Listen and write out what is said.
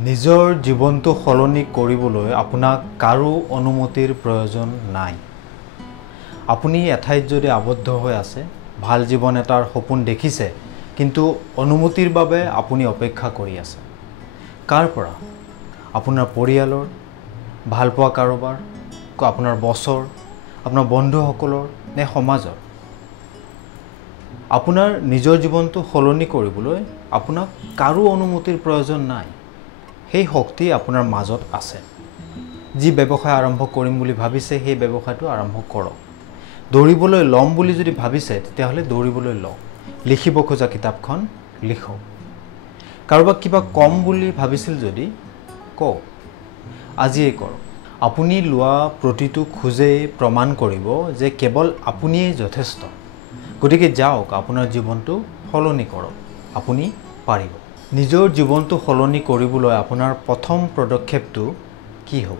নিজৰ জীৱনটো সলনি কৰিবলৈ আপোনাক কাৰো অনুমতিৰ প্ৰয়োজন নাই। আপুনি এঠাইত যদি আবদ্ধ হৈ আছে, ভাল জীৱন এটাৰ সপোন দেখিছে, কিন্তু অনুমতিৰ বাবে আপুনি অপেক্ষা কৰি আছে। কাৰ পৰা? আপোনাৰ পৰিয়ালৰ, ভালপোৱা কাৰোবাৰ, আপোনাৰ বছৰ, আপোনাৰ বন্ধুসকলৰ নে সমাজৰ? আপোনাৰ নিজৰ জীৱনটো সলনি কৰিবলৈ আপোনাক কাৰো অনুমতিৰ প্ৰয়োজন নাই। সেই শক্তি আপোনাৰ মাজত আছে। যি ব্যৱসায় আৰম্ভ কৰিম বুলি ভাবিছে, সেই ব্যৱসায়টো আৰম্ভ কৰক। দৌৰিবলৈ ল'ম বুলি যদি ভাবিছে, তেতিয়াহ'লে দৌৰিবলৈ লওক। লিখিব খোজা কিতাপখন লিখক। কাৰোবাক কিবা কম বুলি ভাবিছিল যদি কওক, আজিয়েই কৰক। আপুনি লোৱা প্ৰতিটো খোজেই প্ৰমাণ কৰিব যে কেৱল আপুনিয়েই যথেষ্ট। গতিকে যাওক, আপোনাৰ জীৱনটো সলনি কৰক। আপুনি পাৰিব। নিজৰ জীৱনটো সলনি কৰিবলৈ আপোনাৰ প্ৰথম পদক্ষেপটো কি হ'ব?